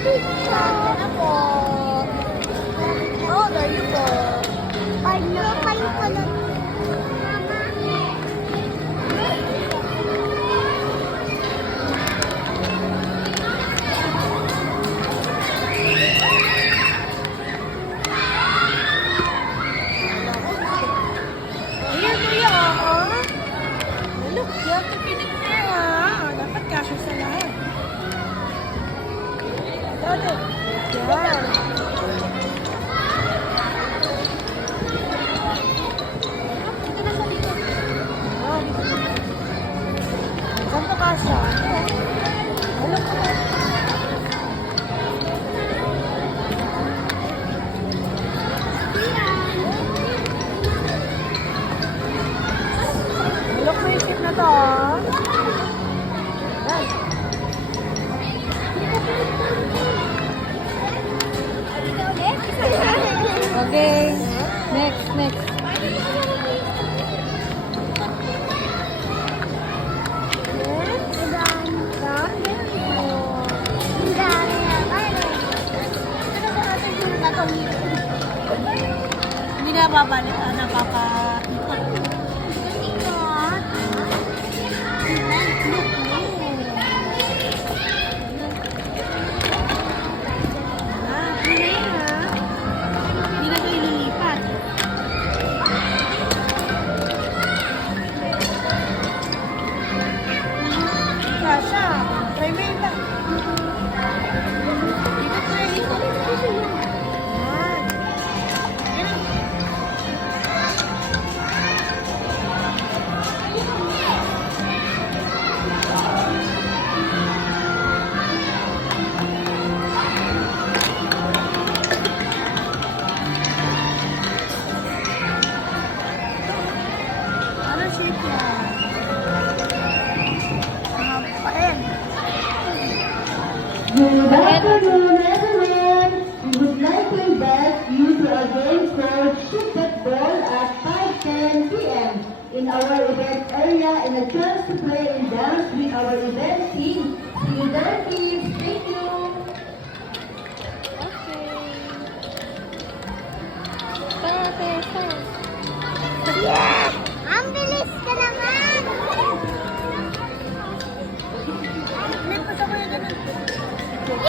Sana po. Oh, there you go. Ano kayo pala? Ayan, kuya, oh. Look, you have to fit it there, ha? Dapat kasya sa lahat. Got it. Yan. Dito na sa dito. Oh, dito na. Saan to kasya? Ano ko? Look, may ship na to, ah. Yan. Okay. Next. Hindi na babalik, napapa-ikot. Hindi na ito ililipat. Kasha, try mo yun lang. Ikot na yun, ikot. Yan. Ano shape yan? Pain. Good afternoon, everyone. We would like to invite you to a game called Shoot That Ball at 5:10 p.m. in our event area and a chance to play and dance with our event team. See you there, kids. Thank you. Okay. Tara. Yeah!